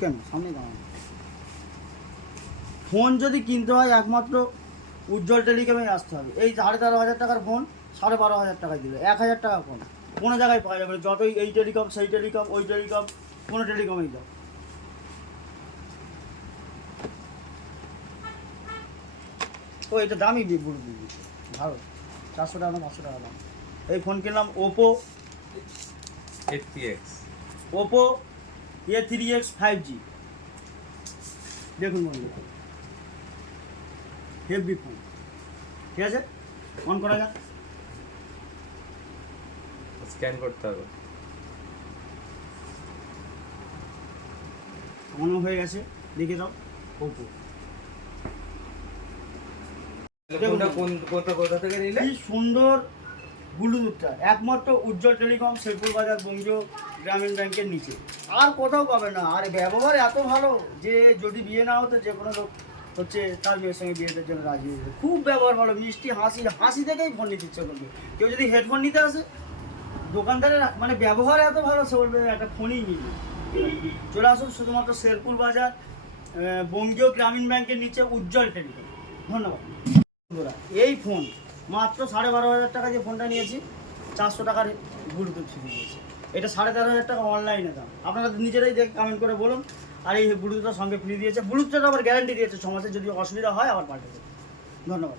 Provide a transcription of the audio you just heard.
কেন সামনে দাঁড়ানো। ফোন যদি কিনতে হয় একমাত্র উজ্জ্বল টেলিকমে আসতে হবে। এই 13,500 টাকার ফোন 12,500 টাকায় দিবে, 1,000 টাকা ফোন কোনো জায়গায় পাওয়া যাবে না। যতই এই টেলিকম সেই টেলিকম ওই টেলিকম কোনো টেলিকমেই দাও। ও এটা দামই ভালো, 400 টাকা না 500 টাকা দাম। এই ফোন কিনলাম ওপো A3X 5G। দেখুন বন্ধু, হেভি ফোন, ঠিক আছে। অন করা যাক, স্ক্যান করতে হবে। অনও হয়ে গেছে, দেখে দাও। ওপো কোথা থেকে নিলে? কি সুন্দর ব্লুটুথটা, একমাত্র উজ্জ্বল টেলিকম, শেরপুর বাজার, বঙ্গীয় গ্রামীণ ব্যাংকের নিচে। আর কোথাও পাবে না। আর ব্যবহার এত ভালো যে যদি বিয়ে না হতো যে কোনো লোক হচ্ছে তার বিয়ের সঙ্গে বিয়েদের জন্য রাজি হয়ে যাবে। খুব ব্যবহার ভালো, মিষ্টি হাসি, হাসি থেকেই ফোন নিতে ইচ্ছে করবে। কেউ যদি হেডফোন নিতে আসে, দোকানদারের মানে ব্যবহার এত ভালো, সে বলবে একটা ফোনই নিবে। চলে আসুন শুধুমাত্র শেরপুর বাজার, বঙ্গীয় গ্রামীণ ব্যাংকের নিচে, উজ্জ্বল টেলিকম। ধন্যবাদ বন্ধুরা। এই ফোন মাত্র 12,500 টাকা যে ফোনটা নিয়েছি, 400 টাকার ব্লুটুথ ফ্রি দিয়েছি। এটা 13,500 টাকা অনলাইনে দাম। আপনারা নিজেরাই দেখ, কমেন্ট করে বলুন। আর এই ব্লুটুথটার সঙ্গে ফ্রি দিয়েছে। ব্লুটুথটা আবার গ্যারান্টি দিয়েছে 6 মাসের, যদি অসুবিধা হয় আবার পাল্টে দেবে। ধন্যবাদ।